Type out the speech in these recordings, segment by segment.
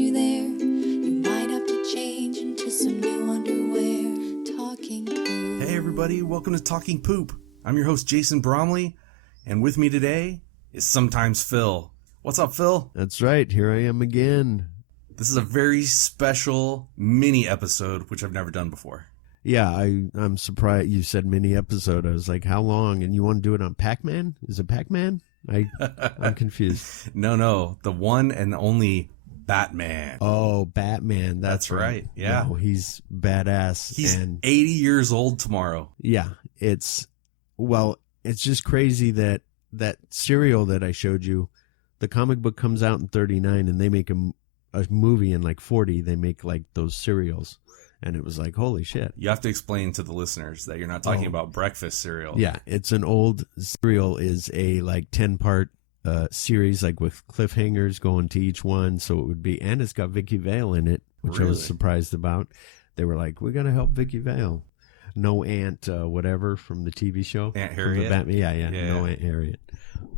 you there. You might have to change into some new underwear. Talking Poop. Hey everybody, welcome to Talking Poop. I'm your host Jason Bromley, and with me today is Sometimes Phil. What's up, Phil? That's right, here I am again. This is a very special mini episode, which I've never done before. Yeah, I'm surprised you said mini episode. I was like, how long? And you want to do it on Pac-Man? Is it Pac-Man? I'm confused. No, the one and only Batman. Oh, Batman. That's right. Yeah. No, he's badass. He's and 80 years old tomorrow. Yeah, it's just crazy that serial that I showed you, the comic book comes out in 39 and they make a movie in like 40. They make like those serials. And it was like, holy shit. You have to explain to the listeners that you're not talking about breakfast cereal. Yeah, it's an old serial, is a like 10-part series, like with cliffhangers going to each one. So it would be, and it's got Vicky Vale in it, which Really? I was surprised about. They were like, we got to help Vicky Vale. No Aunt whatever from the TV show. Aunt Harriet? Yeah, no Aunt Harriet.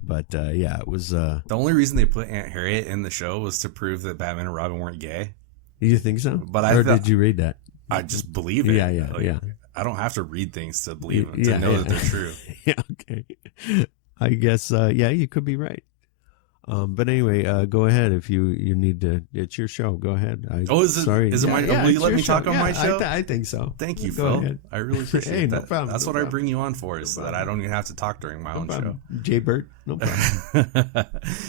But yeah, it was... The only reason they put Aunt Harriet in the show was to prove that Batman and Robin weren't gay. You think so? But did you read that? I just believe it. Yeah. I don't have to read things to believe them, to know that they're true. Yeah, okay. I guess, you could be right. But anyway, go ahead if you need to. It's your show. Go ahead. Sorry. Is it my? Will you let me talk on my show? I think so. Thank you, Go Phil. ahead. I really appreciate that. No problem. That's what I bring you on for, is so that I don't even have to talk during my own show. Jay Burt, no problem.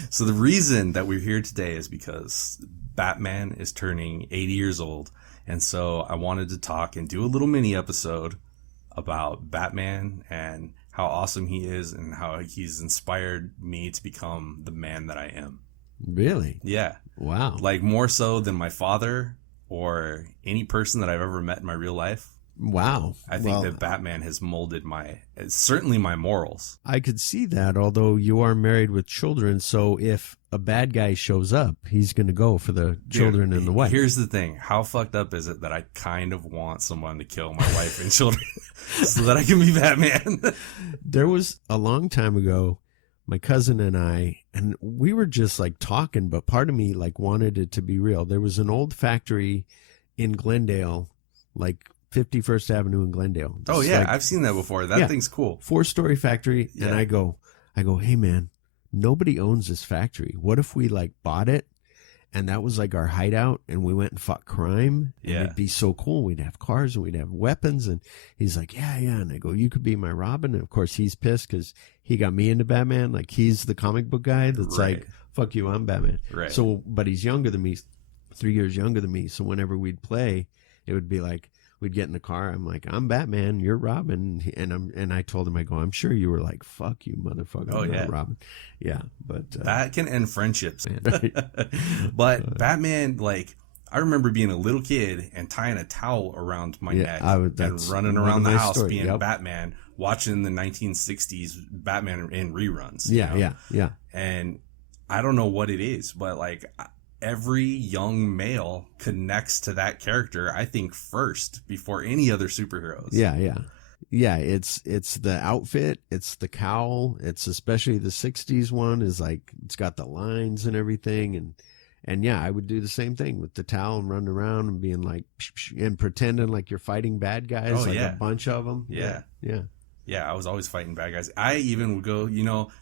So the reason that we're here today is because Batman is turning 80 years old. And so I wanted to talk and do a little mini episode about Batman and how awesome he is and how he's inspired me to become the man that I am. Really? Yeah. Wow. Like more so than my father or any person that I've ever met in my real life. Wow. I think that Batman has molded certainly my morals. I could see that, although you are married with children, so if a bad guy shows up, he's going to go for the children and the wife. Here's the thing. How fucked up is it that I kind of want someone to kill my wife and children so that I can be Batman? There was a long time ago, my cousin and I, and we were just like talking, but part of me like wanted it to be real. There was an old factory in Glendale, like 51st Avenue in Glendale. Oh yeah, I've seen that before. That thing's cool. 4-story factory. Yeah. And I go, hey man, nobody owns this factory. What if we like bought it and that was like our hideout and we went and fought crime? And it'd be so cool. We'd have cars and we'd have weapons. And he's like, yeah. And I go, you could be my Robin. And of course he's pissed because he got me into Batman. Like he's the comic book guy that's like, fuck you, I'm Batman. Right. So, but he's younger than me, 3 years younger than me. So whenever we'd play, it would be like, we'd get in the car. I'm like, I'm Batman. You're Robin. And I told him, I go, I'm sure you were like, fuck you, motherfucker. Oh, yeah. Robin. Yeah. But that can end friendships. But Batman, like, I remember being a little kid and tying a towel around my neck and running around the house being Batman, watching the 1960s Batman in reruns. Yeah. And I don't know what it is, but like, every young male connects to that character, I think, first before any other superheroes. Yeah. It's the outfit, it's the cowl, it's especially the 60s one is like, it's got the lines and everything. And yeah, I would do the same thing with the towel and running around and being like, psh, psh, and pretending like you're fighting bad guys, a bunch of them. Yeah, I was always fighting bad guys. I even would go,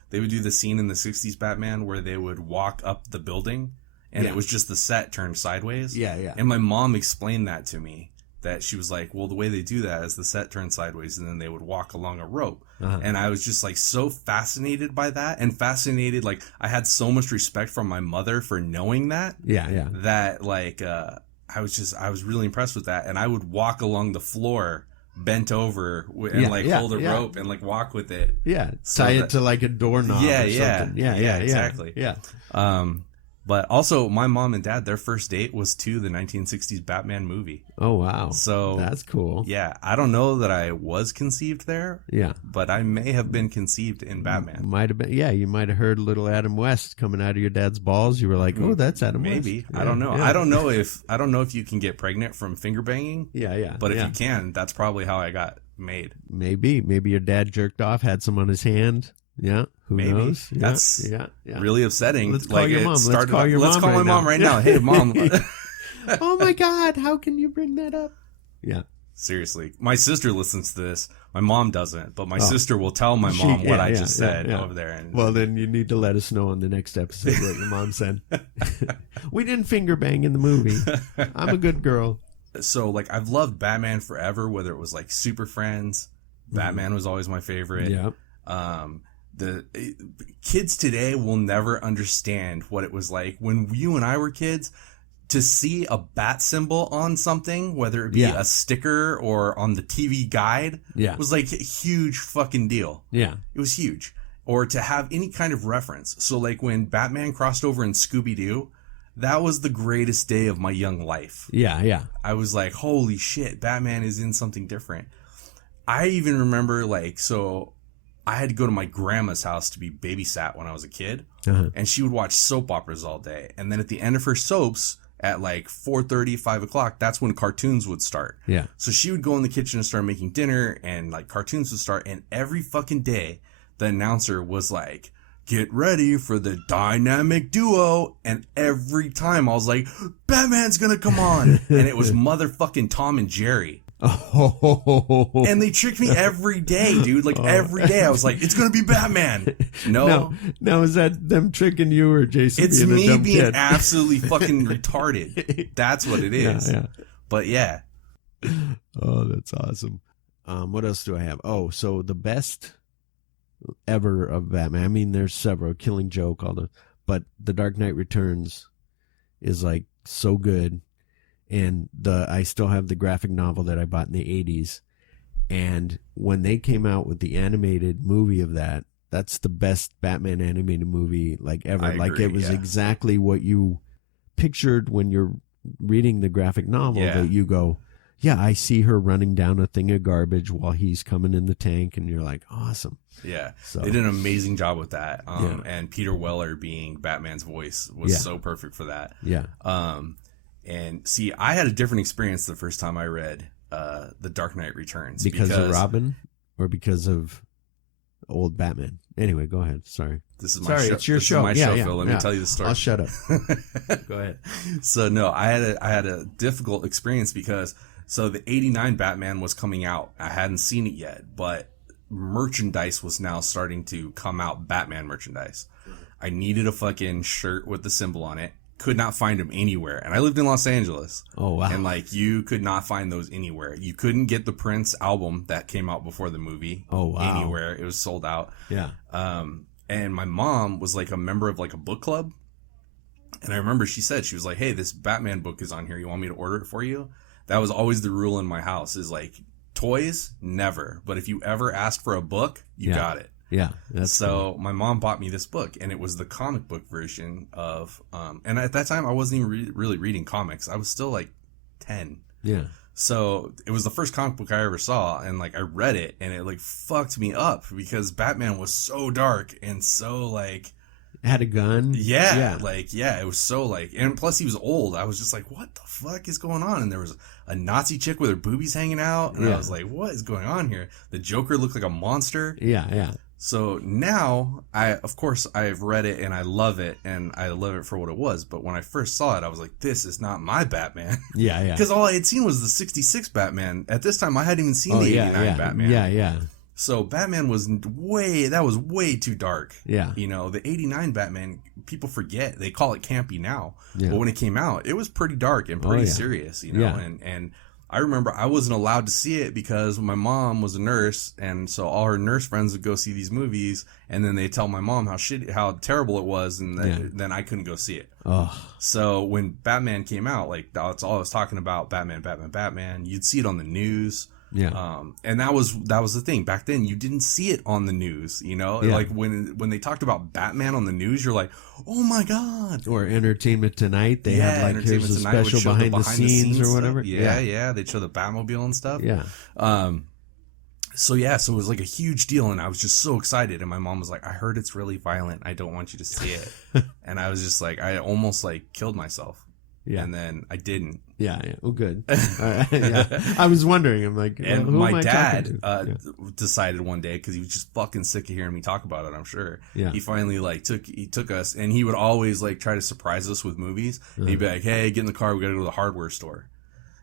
they would do the scene in the 60s Batman where they would walk up the building. And it was just the set turned sideways. Yeah. And my mom explained that to me, that she was like, well, the way they do that is the set turned sideways and then they would walk along a rope. And I was just like so fascinated by that, and fascinated. Like I had so much respect from my mother for knowing that. Yeah. That like, I was really impressed with that. And I would walk along the floor bent over and hold a rope and like walk with it. Yeah. Tie it to like a doorknob or something. Yeah, exactly. Yeah. But also, my mom and dad, their first date was to the 1960s Batman movie. Oh, wow. So that's cool. Yeah. I don't know that I was conceived there. Yeah. But I may have been conceived in Batman. Might have been. Yeah. You might have heard little Adam West coming out of your dad's balls. You were like, oh, that's Adam West. Maybe. Yeah, I don't know. Yeah. I don't know if you can get pregnant from finger banging. Yeah. But if you can, that's probably how I got made. Maybe your dad jerked off, had some on his hand. Yeah. Who Maybe. knows? Yeah, That's yeah. really upsetting. Let's call your mom. Let's call my mom right now. Hey, mom. Oh my God! How can you bring that up? Yeah. Seriously, my sister listens to this. My mom doesn't, but my sister will tell my mom what I just said over there. And well, then you need to let us know on the next episode what your mom said. We didn't finger bang in the movie. I'm a good girl. So, like, I've loved Batman forever. Whether it was like Super Friends, Batman was always my favorite. Yeah. The kids today will never understand what it was like when you and I were kids. To see a bat symbol on something, whether it be a sticker or on the TV guide, was like a huge fucking deal. Yeah. It was huge. Or to have any kind of reference. So like when Batman crossed over in Scooby-Doo, that was the greatest day of my young life. Yeah, yeah. I was like, holy shit, Batman is in something different. I even remember so I had to go to my grandma's house to be babysat when I was a kid. And she would watch soap operas all day. And then at the end of her soaps, at like 4:30, 5 o'clock, that's when cartoons would start. Yeah. So she would go in the kitchen and start making dinner, and like cartoons would start. And every fucking day, the announcer was like, get ready for the dynamic duo. And every time I was like, Batman's gonna come on. And it was motherfucking Tom and Jerry. Oh. And they tricked me every day, dude. Like every day I was like, it's gonna be Batman. No. Now is that them tricking you or Jason? It's being me a dumb being kid? absolutely fucking retarded. That's what it is. Yeah. But yeah. Oh, that's awesome. What else do I have? Oh, so the best ever of Batman. I mean, there's several. Killing Joke, but The Dark Knight Returns is like so good. And I still have the graphic novel that I bought in the 80s. And when they came out with the animated movie of that, that's the best Batman animated movie like ever. I agree, it was exactly what you pictured when you're reading the graphic novel, that you go, yeah, I see her running down a thing of garbage while he's coming in the tank. And you're like, awesome. Yeah. So, they did an amazing job with that. And Peter Weller being Batman's voice was so perfect for that. Yeah. And see, I had a different experience the first time I read The Dark Knight Returns. Because of Robin or because of old Batman? Anyway, go ahead. Sorry. This is my show. It's your show. Is my show, Phil. Let me tell you the story. I'll shut up. Go ahead. So, no, I had a difficult experience because the 89 Batman was coming out. I hadn't seen it yet, but merchandise was now starting to come out, Batman merchandise. I needed a fucking shirt with the symbol on it. Could not find them anywhere. And I lived in Los Angeles. Oh, wow. And you could not find those anywhere. You couldn't get the Prince album that came out before the movie. Oh, wow. Anywhere. It was sold out. Yeah. And my mom was like a member of like a book club. And I remember she was like, hey, this Batman book is on here. You want me to order it for you? That was always the rule in my house is like toys, never. But if you ever asked for a book, you got it. Yeah. So my mom bought me this book, and it was the comic book version of, and at that time I wasn't even really reading comics. I was still like 10. Yeah. So it was the first comic book I ever saw, and like I read it, and it like fucked me up because Batman was so dark and so like had a gun. Yeah. It was so like, and plus he was old. I was just like, what the fuck is going on? And there was a Nazi chick with her boobies hanging out, and I was like, what is going on here? The Joker looked like a monster. Yeah. Yeah. So now, I've read it and I love it, and I love it for what it was. But when I first saw it, I was like, this is not my Batman. Yeah, yeah. Because all I had seen was the 66 Batman. At this time, I hadn't even seen the 89 Batman. Yeah, yeah. So Batman was way too dark. Yeah. You know, the 89 Batman, people forget. They call it campy now. Yeah. But when it came out, it was pretty dark and pretty serious, you know, and I remember I wasn't allowed to see it because my mom was a nurse, and so all her nurse friends would go see these movies, and then they tell my mom how terrible it was, and then I couldn't go see it. Oh. So when Batman came out, like that's all I was talking about, Batman. You'd see it on the news. Yeah. And that was the thing. Back then you didn't see it on the news, you know? Yeah. Like when they talked about Batman on the news, you're like, "Oh my god." Or Entertainment Tonight, they had like here's a special behind the scenes or whatever. Yeah, they'd show the Batmobile and stuff. Yeah. So it was like a huge deal, and I was just so excited, and my mom was like, "I heard it's really violent. I don't want you to see it." And I was just like, I almost like killed myself. Yeah. And then I didn't. Yeah. Oh, good. Yeah. I was wondering. I'm like, and who am my I dad talking to? decided one day, because he was just fucking sick of hearing me talk about it, I'm sure. Yeah. He finally like took us, and he would always like try to surprise us with movies. And he'd be like, "Hey, get in the car. We got to go to the hardware store."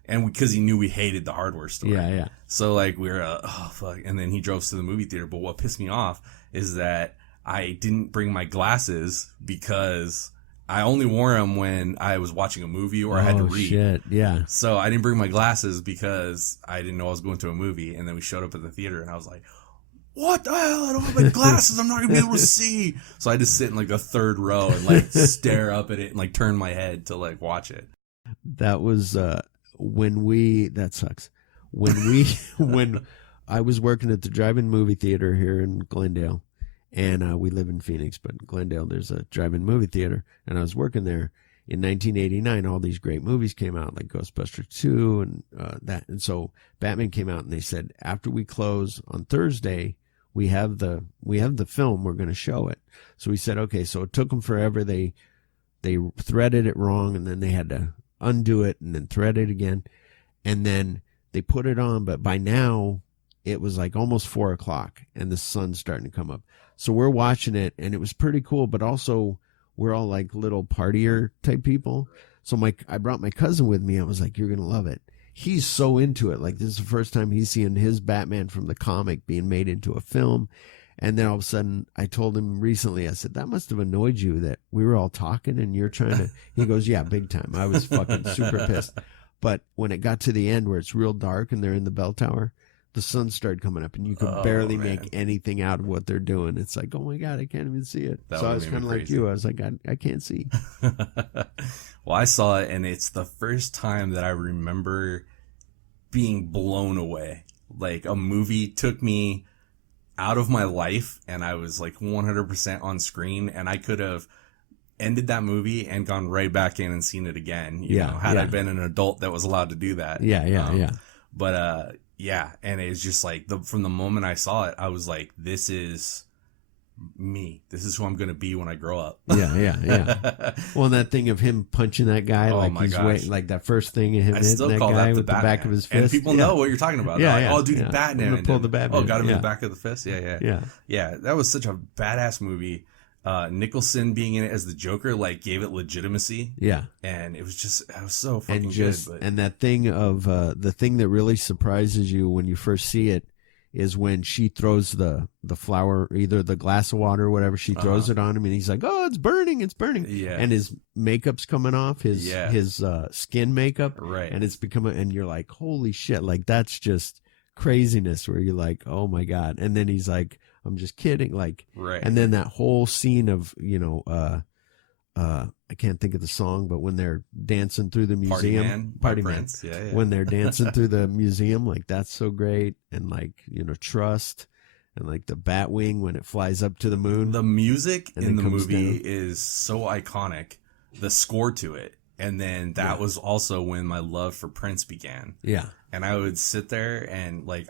And because he knew we hated the hardware store. Yeah, yeah. So like we were, oh fuck. And then he drove us to the movie theater. But what pissed me off is that I didn't bring my glasses, because I only wore them when I was watching a movie or I had to read. Shit. Yeah. So I didn't bring my glasses because I didn't know I was going to a movie. And then we showed up at the theater and I was like, what the hell? I don't have my glasses. I'm not going to be able to see. So I just sit in like the third row and like stare up at it and like turn my head to like watch it. That was that sucks. When I was working at the drive-in movie theater here in Glendale, and we live in Phoenix, but in Glendale there's a drive-in movie theater, and I was working there in 1989. All these great movies came out, like Ghostbusters 2 and that, and so Batman came out, and they said, after we close on Thursday, we have the film, we're going to show it. So we said, okay. So it took them forever. They threaded it wrong, and then they had to undo it and then thread it again, and then they put it on. But by now it was like almost 4:00, and the sun's starting to come up. So we're watching it, and it was pretty cool, but also we're all like little partier type people. So I brought my cousin with me. I was like, you're going to love it. He's so into it. Like, this is the first time he's seeing his Batman from the comic being made into a film. And then all of a sudden, I told him recently, I said, that must have annoyed you that we were all talking and you're trying to... He goes, yeah, big time. I was fucking super pissed. But when it got to the end where it's real dark and they're in the bell tower, the sun started coming up and you could barely make anything out of what they're doing. It's like, oh my God, I can't even see it. So I was kind of like you. I was like, I can't see. Well, I saw it, and it's the first time that I remember being blown away. Like, a movie took me out of my life, and I was like 100% on screen, and I could have ended that movie and gone right back in and seen it again. You know, had I been an adult that was allowed to do that. Yeah. But yeah, and it's just like from the moment I saw it, I was like, this is me. This is who I'm going to be when I grow up. Yeah. Well, that thing of him punching that guy, oh like my he's gosh. waiting, like that first thing of him I hitting still that call guy that with the back of his fist. And people know what you're talking about. Yeah, They're like, oh, dude, Batman. I'm gonna pull the Batman. Oh, got him in the back of the fist. Yeah. Yeah. That was such a badass movie. Nicholson being in it as the Joker, like, gave it legitimacy. Yeah. And it was so fucking good. And that thing of, the thing that really surprises you when you first see it is when she throws the flower, either the glass of water or whatever, she throws it on him, and he's like, oh, it's burning. Yeah. And his makeup's coming off, his skin makeup. Right. And it's becoming, and you're like, holy shit, like, that's just craziness, where you're like, oh my God. And then he's like, I'm just kidding. Like, right. And then that whole scene of, I can't think of the song, but when they're dancing through the museum, Party Man. Yeah. When they're dancing through the museum, like, that's so great. And like, Trust, and like the Batwing when it flies up to the moon. The music in the movie is so iconic. The score to it. And then that was also when my love for Prince began. Yeah. And I would sit there and like,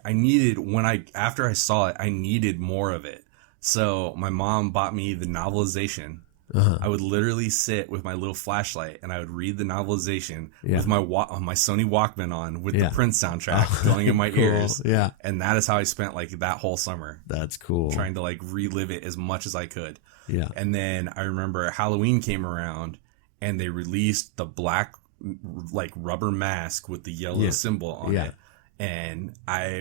after I saw it, I needed more of it. So my mom bought me the novelization. I would literally sit with my little flashlight and I would read the novelization with my Sony Walkman on with the Prince soundtrack going in my ears. Yeah. And that is how I spent like that whole summer. That's cool. Trying to like relive it as much as I could. Yeah. And then I remember Halloween came around and they released the black like rubber mask with the yellow symbol on it. And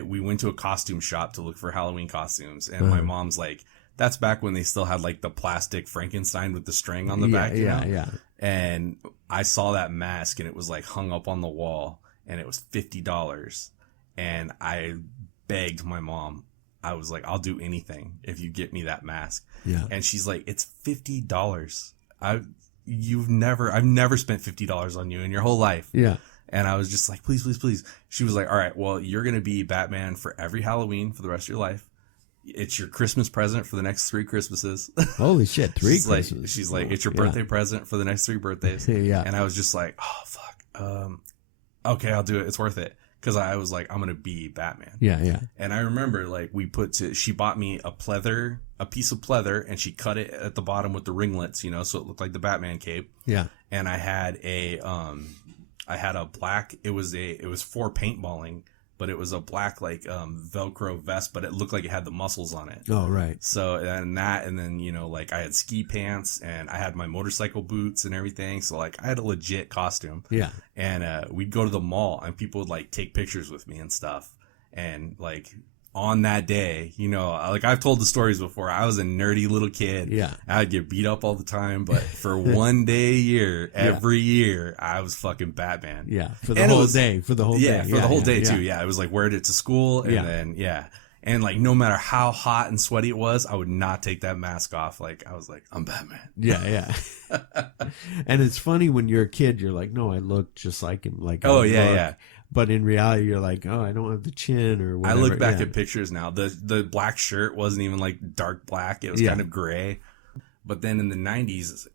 we went to a costume shop to look for Halloween costumes. And my mom's like, that's back when they still had like the plastic Frankenstein with the string on the back. Yeah. And I saw that mask and it was like hung up on the wall and it was $50. And I begged my mom. I was like, I'll do anything if you get me that mask. Yeah. And she's like, it's $50. I've never spent $50 on you in your whole life. Yeah. And I was just like, please, please, please. She was like, all right, well, you're going to be Batman for every Halloween for the rest of your life. It's your Christmas present for the next 3 Christmases. Holy shit, 3 Christmases. She's like, it's your birthday present for the next 3 birthdays. Yeah. And I was just like, oh, fuck. Okay, I'll do it. It's worth it. because I was like, I'm gonna be Batman. Yeah, yeah. And I remember like she bought me a piece of pleather, and she cut it at the bottom with the ringlets, you know, so it looked like the Batman cape. Yeah. And I had a black. It was for paintballing, but it was a black like Velcro vest, but it looked like it had the muscles on it. Oh, right. So and then you know, like I had ski pants and I had my motorcycle boots and everything. So like I had a legit costume. Yeah. And we'd go to the mall and people would like take pictures with me and stuff. And like on that day, you know, like I've told the stories before, I was a nerdy little kid. Yeah. I'd get beat up all the time, but for one day a year, every year, I was fucking Batman. Yeah. For the whole day. For the whole day. Yeah, for the whole day too. Yeah. It was like wearing it to school and then, and like no matter how hot and sweaty it was, I would not take that mask off. Like I was like, I'm Batman. Yeah, yeah. And it's funny when you're a kid, you're like, no, I look just like him. Like, yeah. But in reality, you're like, oh, I don't have the chin or whatever. I look back at pictures now. The black shirt wasn't even like dark black. It was kind of gray. But then in the 90s,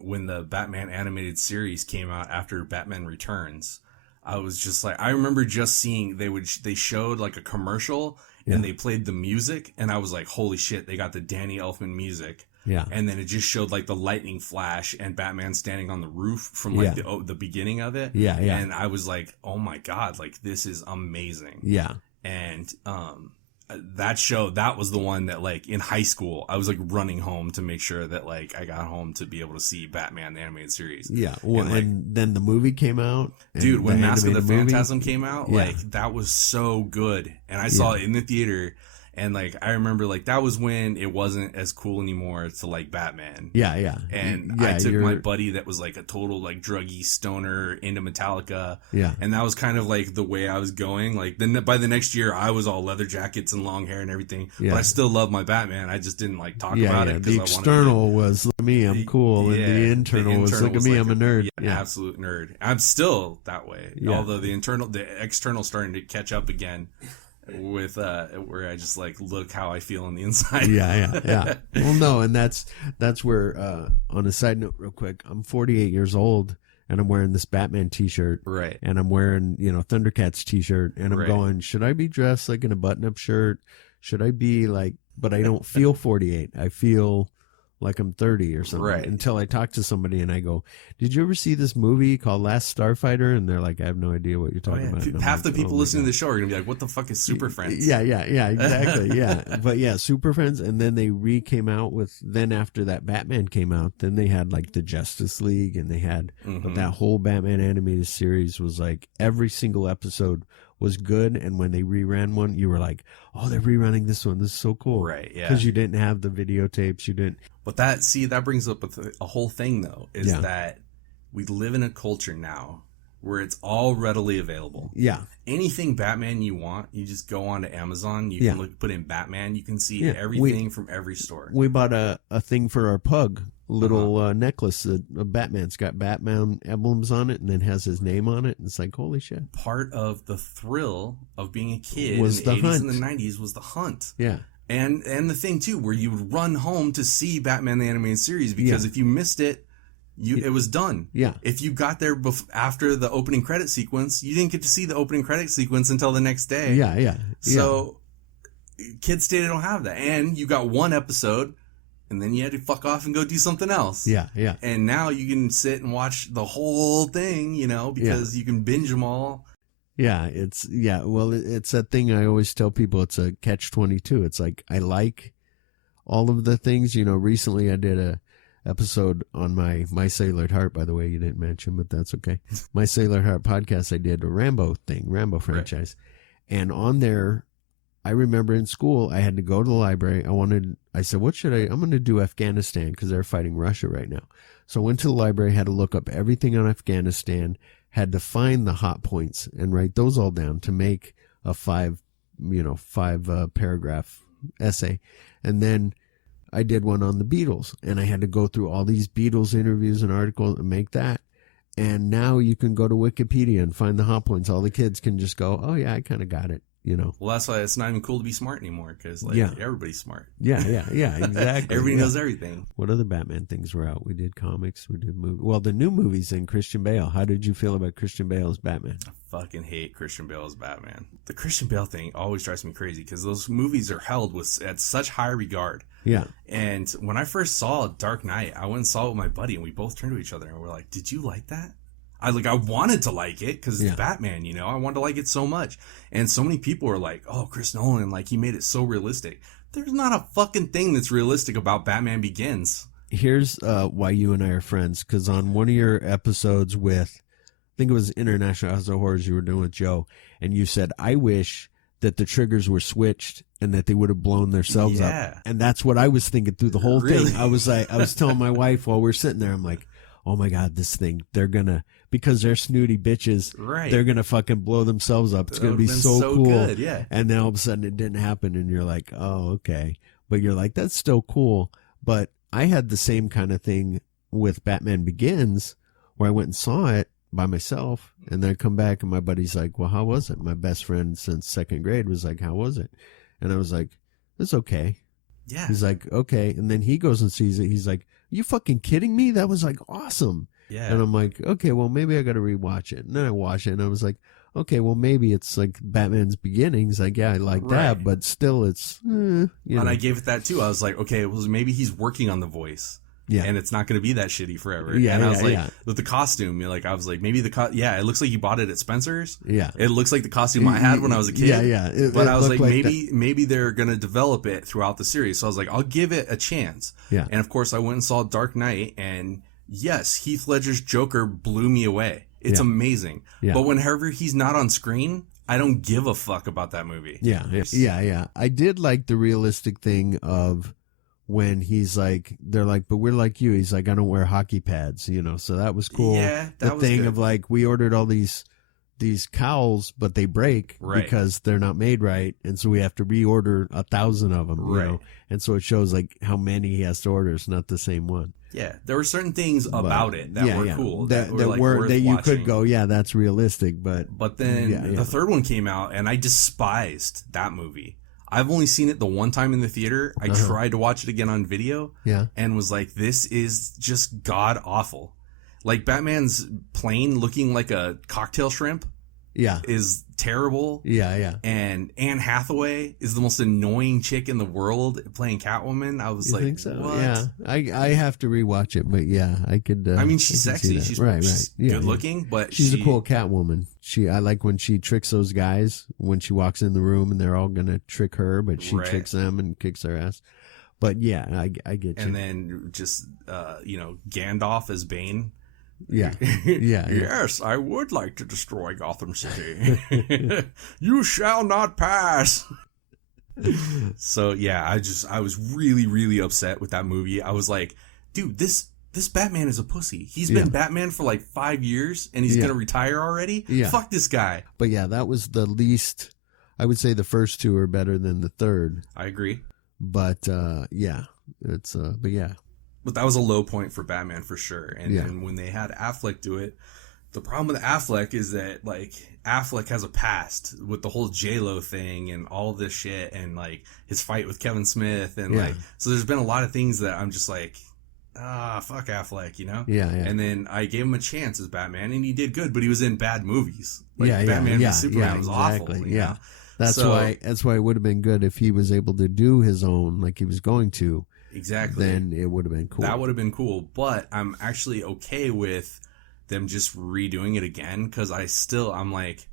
when the Batman animated series came out after Batman Returns, I was just like, I remember just seeing they showed like a commercial and they played the music, and I was like, holy shit, they got the Danny Elfman music. Yeah. And then it just showed like the lightning flash and Batman standing on the roof from like the beginning of it. Yeah, yeah. And I was like, oh my God, like this is amazing. Yeah. And that was the one that like in high school I was like running home to make sure that like I got home to be able to see Batman the animated series. Yeah. Well, and then the movie came out. Dude, when Mask of the Phantasm came out, like that was so good. And I saw it in the theater. And like I remember, like that was when it wasn't as cool anymore to like Batman. Yeah, yeah. And I took my buddy that was like a total like druggy stoner into Metallica. Yeah. And that was kind of like the way I was going. Like then by the next year, I was all leather jackets and long hair and everything. Yeah. But I still love my Batman. I just didn't like talk about it. The external was look at me, I'm cool, and the internal was look at me, I'm a nerd. Yeah, absolute nerd. I'm still that way. Yeah. Although the external starting to catch up again. With where I just like look how I feel on the inside. Yeah. Well, no, and that's where on a side note, real quick, I'm 48 years old and I'm wearing this Batman T-shirt, right? And I'm wearing Thundercats T-shirt, and I'm going, should I be dressed like in a button-up shirt? Should I be like? But I don't feel 48. I feel like I'm 30 or something. Right. Until I talk to somebody and I go, did you ever see this movie called Last Starfighter? And they're like, I have no idea what you're talking about. Half the people listening to the show are going to be like, what the fuck is Super Friends? Yeah, exactly. Yeah. But yeah, Super Friends. And then they came out with, then after that Batman came out, then they had like the Justice League, and they had, but that whole Batman animated series was like every single episode was good, and when they reran one, you were like, oh, they're rerunning this one. This is so cool. Right, yeah. Because you didn't have the videotapes. You didn't. But that brings up a whole thing, though, is that we live in a culture now where it's all readily available. Yeah. Anything Batman you want, you just go on to Amazon. You can put in Batman. You can see everything from every store. We bought a thing for our pug. Little necklace that Batman's got Batman emblems on it, and then has his name on it, and it's like, holy shit. Part of the thrill of being a kid in the 80s and the 90s was the hunt. Yeah. And the thing too, where you would run home to see Batman the Animated Series, because if you missed it, it was done. Yeah. If you got there after the opening credit sequence, you didn't get to see the opening credit sequence until the next day. Yeah. So kids today don't have that, and you got one episode. And then you had to fuck off and go do something else. Yeah. And now you can sit and watch the whole thing, because you can binge them all. Yeah, it's that thing I always tell people, it's a catch-22. It's like, I like all of the things, recently I did a episode on my Celluloid Heart, by the way, you didn't mention, but that's okay. My Celluloid Heart podcast, I did a Rambo franchise. Right. And on there, I remember in school, I had to go to the library. I said, I'm going to do Afghanistan, because they're fighting Russia right now. So I went to the library, had to look up everything on Afghanistan, had to find the hot points and write those all down to make a five paragraph essay. And then I did one on the Beatles, and I had to go through all these Beatles interviews and articles and make that. And now you can go to Wikipedia and find the hot points. All the kids can just go, oh yeah, I kind of got it. you know. Well, that's why it's not even cool to be smart anymore, because everybody's smart. Yeah, exactly. Everybody knows everything. What other Batman things were out? We did comics, we did movies. Well, the new movies in Christian Bale. How did you feel about Christian Bale as Batman? I fucking hate Christian Bale as Batman. The Christian Bale thing always drives me crazy because those movies are held at such high regard. Yeah. And when I first saw Dark Knight, I went and saw it with my buddy, and we both turned to each other and we're like, "Did you like that?" I wanted to like it because it's Batman, you know. I wanted to like it so much, and so many people were like, "Oh, Chris Nolan, like he made it so realistic." There's not a fucking thing that's realistic about Batman Begins. Here's why you and I are friends, because on one of your episodes with, I think it was International House of Horrors, you were doing with Joe, and you said, "I wish that the triggers were switched and that they would have blown themselves up." And that's what I was thinking through the whole thing. I was telling my wife while we're sitting there, I'm like, "Oh my God, this thing, they're gonna, because they're snooty bitches, they're gonna fucking blow themselves up. It's gonna be so cool." Good, yeah. And then all of a sudden it didn't happen, and you're like, "Oh, okay." But you're like, "That's still cool." But I had the same kind of thing with Batman Begins, where I went and saw it by myself, and then I come back and my buddy's like, "Well, how was it?" My best friend since second grade was like, "How was it?" And I was like, "It's okay." Yeah. He's like, "Okay." And then he goes and sees it. He's like, "You fucking kidding me? That was like awesome." Yeah. And I'm like, "Okay, well, maybe I got to rewatch it." And then I watch it and I was like, "Okay, well, maybe it's like Batman's beginnings." Like, yeah, I like that, but still it's, you know. And I gave it that too. I was like, okay, well, maybe he's working on the voice. Yeah. And it's not going to be that shitty forever. Yeah, and I was like, yeah. with the costume, I was like, maybe it looks like you bought it at Spencer's. Yeah. It looks like the costume I had when I was a kid. Yeah. But I was like maybe they're going to develop it throughout the series. So I was like, I'll give it a chance. Yeah. And of course, I went and saw Dark Knight. And yes, Heath Ledger's Joker blew me away. It's amazing. Yeah. But whenever he's not on screen, I don't give a fuck about that movie. Yeah. I did like the realistic thing of when he's like, they're like, "But we're like you." He's like, "I don't wear hockey pads," you know, so that was cool. Yeah, that was thing good. Of like, we ordered all these cowls, but they break because they're not made right, and so we have to reorder 1,000 of them, you know? And so it shows like how many he has to order. It's not the same one. Yeah, there were certain things about it that were cool, that you watching. Could go, yeah, that's realistic, but then the third one came out, and I despised that movie. I've only seen it the one time in the theater. I tried to watch it again on video, and was like, this is just god awful. Like, Batman's plane looking like a cocktail shrimp is terrible. Yeah. And Anne Hathaway is the most annoying chick in the world playing Catwoman. I was think so? What? Yeah. I have to rewatch it, but yeah, I could. I mean, she's sexy. She's good looking, but she's a cool Catwoman. I like when she tricks those guys when she walks in the room and they're all gonna trick her, but she tricks them and kicks their ass. But yeah, I get you. And then just Gandalf as Bane. Yeah. Yes, I would like to destroy Gotham City. You shall not pass. So yeah, I was really, really upset with that movie. I was like, dude, this Batman is a pussy. He's been Batman for like 5 years and he's gonna retire already. Fuck this guy. But yeah, that was the least. I would say the first two are better than the third. I agree. But it's but yeah. But that was a low point for Batman for sure. And then when they had Affleck do it, the problem with Affleck is that, like, Affleck has a past with the whole J-Lo thing and all this shit and, like, his fight with Kevin Smith. And, like, so there's been a lot of things that I'm just like, fuck Affleck, you know? Yeah. And then I gave him a chance as Batman and he did good, but he was in bad movies. Like, Batman v Superman was awful. You know? That's why it would have been good if he was able to do his own, like he was going to. Exactly. Then it would have been cool. That would have been cool, but I'm actually okay with them just redoing it again because I'm like,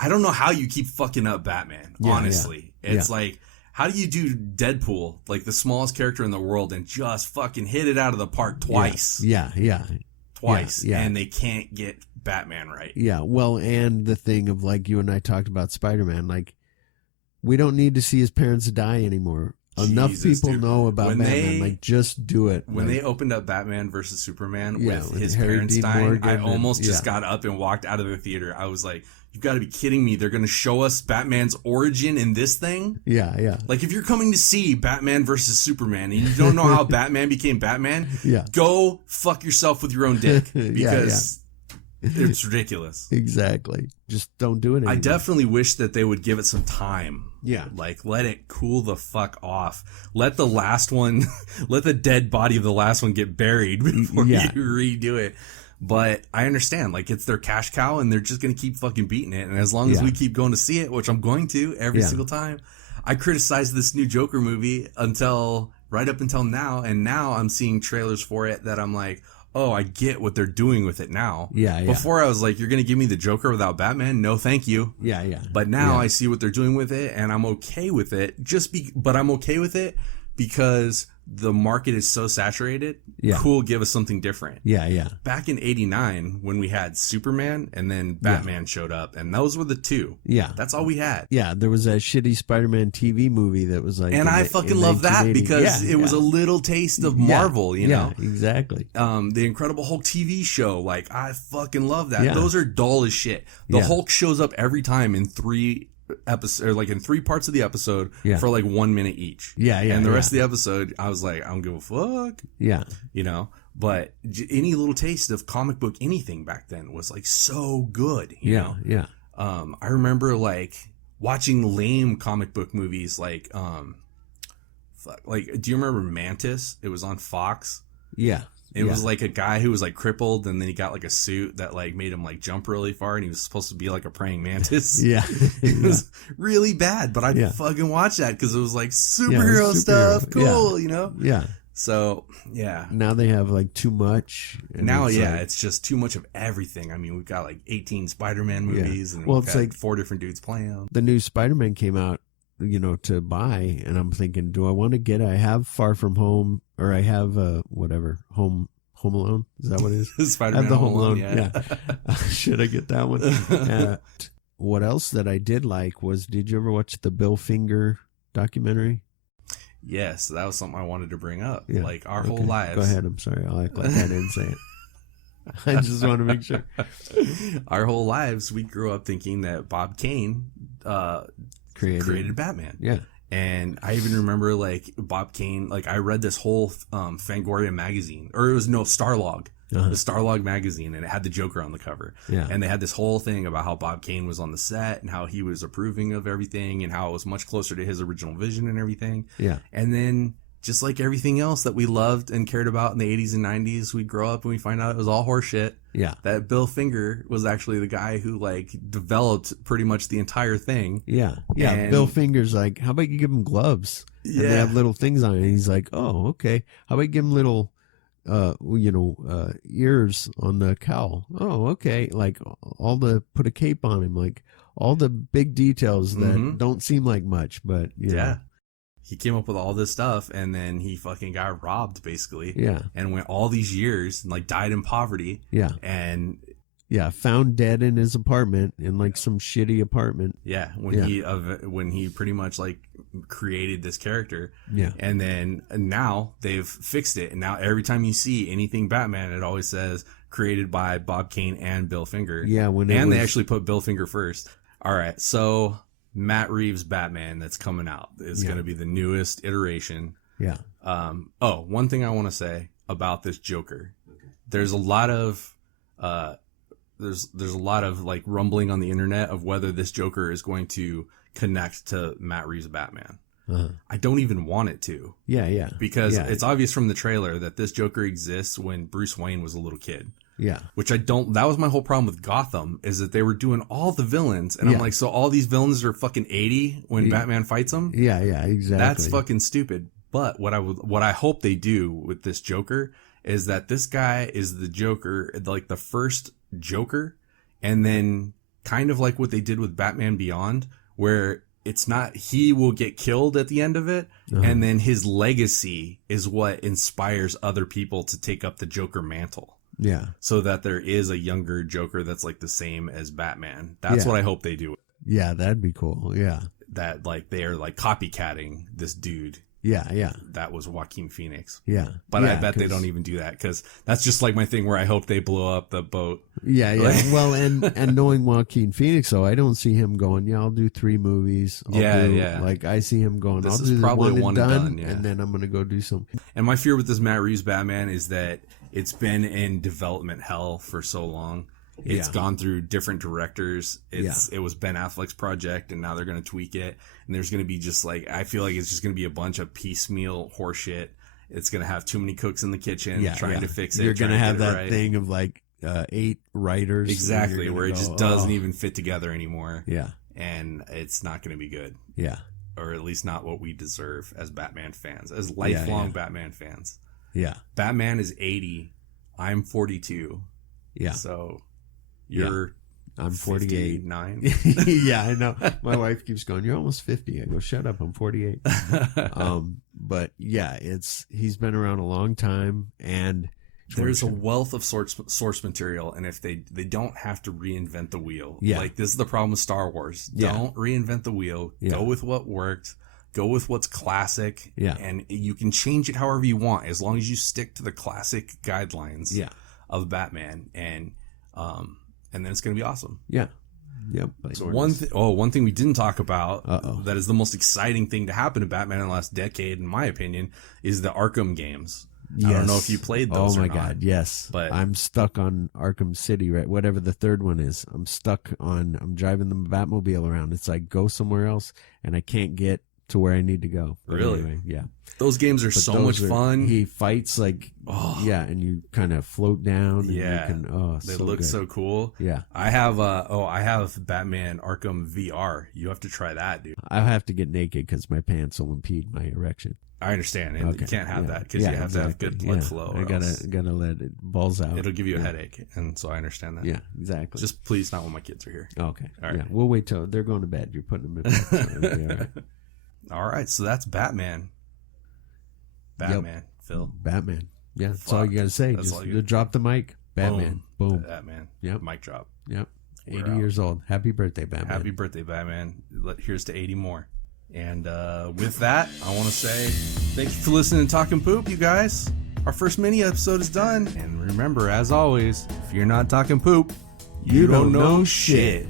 I don't know how you keep fucking up Batman, honestly. It's like, how do you do Deadpool, like the smallest character in the world, and just fucking hit it out of the park twice? Twice. And they can't get Batman right. Yeah, well, and the thing of, like, you and I talked about Spider-Man, like, we don't need to see his parents die anymore. Enough people know about Batman. Like, just do it. When they opened up Batman versus Superman with his parents dying, I almost just got up and walked out of the theater. I was like, you've got to be kidding me. They're going to show us Batman's origin in this thing? Yeah. Like, if you're coming to see Batman versus Superman and you don't know how Batman became Batman, go fuck yourself with your own dick. Because It's ridiculous. Exactly. Just don't do it anymore. I definitely wish that they would give it some time. Yeah. Like, let it cool the fuck off. Let the last one, let the dead body of the last one get buried before you redo it. But I understand, like, it's their cash cow and they're just going to keep fucking beating it. And as long as we keep going to see it, which I'm going to every single time, I criticized this new Joker movie right up until now. And now I'm seeing trailers for it that I'm like, oh, I get what they're doing with it now. Yeah. Before I was like, you're going to give me the Joker without Batman? No, thank you. Yeah. But now I see what they're doing with it and I'm okay with it. But I'm okay with it because the market is so saturated. Cool, give us something different. Yeah. Back in 89, when we had Superman and then Batman showed up, and those were the two. Yeah. That's all we had. Yeah, there was that shitty Spider-Man TV movie that was like... And I fucking love that because it was a little taste of Marvel, you know? Yeah, exactly. The Incredible Hulk TV show, like, I fucking love that. Yeah. Those are dull as shit. The Hulk shows up every time in 3 episodes, or like in 3 parts of the episode for like 1 minute each. Yeah. And the rest of the episode, I was like, I don't give a fuck. Yeah. You know? But any little taste of comic book anything back then was like so good. You know? Yeah. I remember like watching lame comic book movies like, do you remember Mantis? It was on Fox. Yeah. It was like a guy who was like crippled and then he got like a suit that like made him like jump really far and he was supposed to be like a praying mantis. Yeah. It was really bad, but I fucking watched that because it was like superhero stuff. Cool, you know? Yeah. So, yeah. Now they have like too much. Now, it's just too much of everything. I mean, we've got like 18 Spider-Man movies and we've got like 4 different dudes playing them. The new Spider-Man came out, you know, to buy, and I'm thinking, do I want to get it? I have Far From Home, or I have Home Alone. Is that what it is? Spider-Man I have the Home Alone. Yeah. Should I get that one? What else that I did like was, did you ever watch the Bill Finger documentary? Yes, that was something I wanted to bring up. Yeah. Like our whole lives. Go ahead. I'm sorry. I'll act like I didn't say it. I just want to make sure. Our whole lives, we grew up thinking that Bob Kane created Batman. Yeah. And I even remember like Bob Kane, like I read this whole Fangoria magazine, or it was Starlog, the Starlog magazine, and it had the Joker on the cover. Yeah. And they had this whole thing about how Bob Kane was on the set and how he was approving of everything and how it was much closer to his original vision and everything. Yeah. And then just like everything else that we loved and cared about in the 80s and 90s, we grow up and we find out it was all horseshit. Yeah. That Bill Finger was actually the guy who like developed pretty much the entire thing. Yeah. Yeah. And Bill Finger's like, how about you give him gloves? And they have little things on it. And he's like, oh, okay. How about you give him little, ears on the cowl? Oh, okay. Like put a cape on him. Like all the big details that don't seem like much, but you know. He came up with all this stuff and then he fucking got robbed basically. Yeah. And went all these years and like died in poverty. Yeah. And found dead in his apartment, in like some shitty apartment. Yeah. When he pretty much like created this character. Yeah. And then now they've fixed it. And now every time you see anything Batman, it always says created by Bob Kane and Bill Finger. Yeah. They actually put Bill Finger first. All right. So Matt Reeves' Batman that's coming out is going to be the newest iteration. Yeah. One thing I want to say about this Joker. Okay. There's a lot of there's a lot of like rumbling on the internet of whether this Joker is going to connect to Matt Reeves' Batman. I don't even want it to. Yeah. Because it's obvious from the trailer that this Joker exists when Bruce Wayne was a little kid. Yeah. Which that was my whole problem with Gotham, is that they were doing all the villains. And I'm like, so all these villains are fucking 80 when Batman fights them? Yeah, exactly. That's fucking stupid. But what I hope they do with this Joker is that this guy is the Joker, like the first Joker. And then kind of like what they did with Batman Beyond, where it's not, he will get killed at the end of it. And then his legacy is what inspires other people to take up the Joker mantle. Yeah. So that there is a younger Joker that's like the same as Batman. That's what I hope they do. Yeah, that'd be cool. Yeah. That like they are like copycatting this dude. Yeah. That was Joaquin Phoenix. Yeah. But I bet they don't even do that because that's just like my thing where I hope they blow up the boat. Yeah. Well, and knowing Joaquin Phoenix, though, I don't see him going, I'll do 3 movies. Like I see him going, this I'll is do probably one and done, yeah. and then I'm going to go do something. And my fear with this Matt Reeves Batman is that it's been in development hell for so long. It's gone through different directors. It was Ben Affleck's project, and now they're going to tweak it. And there's going to be just like, I feel like it's just going to be a bunch of piecemeal horseshit. It's going to have too many cooks in the kitchen trying to fix it. You're going to have that thing of like 8 writers. Exactly, where it just doesn't even fit together anymore. Yeah. And it's not going to be good. Yeah. Or at least not what we deserve as Batman fans, as lifelong Batman fans. Yeah. Batman is 80. I'm 42. Yeah. So you're I'm 48. 9. Yeah, I know. My wife keeps going, you're almost 50. I go, shut up, I'm 48. But yeah, he's been around a long time, and there's a wealth of source material, and if they don't have to reinvent the wheel. Yeah. Like, this is the problem with Star Wars. Don't reinvent the wheel. Go with what worked. Go with what's classic. Yeah. And you can change it however you want, as long as you stick to the classic guidelines of Batman, and then it's going to be awesome. Yeah. Yep. So one thing we didn't talk about that is the most exciting thing to happen to Batman in the last decade, in my opinion, is the Arkham games. Yes. I don't know if you played those. Oh my God, yes. But I'm stuck on Arkham City, right? Whatever the third one is. I'm driving the Batmobile around. It's like, go somewhere else, and I can't get to where I need to go. But really? Anyway, yeah. Those games are so much fun. He fights like, and you kind of float down. And you can, they look so cool. Yeah. I have Batman Arkham VR. You have to try that, dude. I'll have to get naked because my pants will impede my erection. I understand. And you can't have that because you have to have good blood flow. I gotta let it balls out. It'll give you a headache, and so I understand that. Yeah, exactly. Just please not when my kids are here. Okay. All right. Yeah, we'll wait till they're going to bed. You're putting them in bed. So it'll be all right. All right, so that's Batman. Phil. Batman. Yeah, that's all you gotta say. Just drop the mic. Batman. Boom. Batman. Yep. Mic drop. Yep. 80 years old. Happy birthday, Batman. Happy birthday, Batman. Here's to 80 more. And with that, I want to say thank you for listening to Talking Poop, you guys. Our first mini episode is done. And remember, as always, if you're not talking poop, you don't know shit.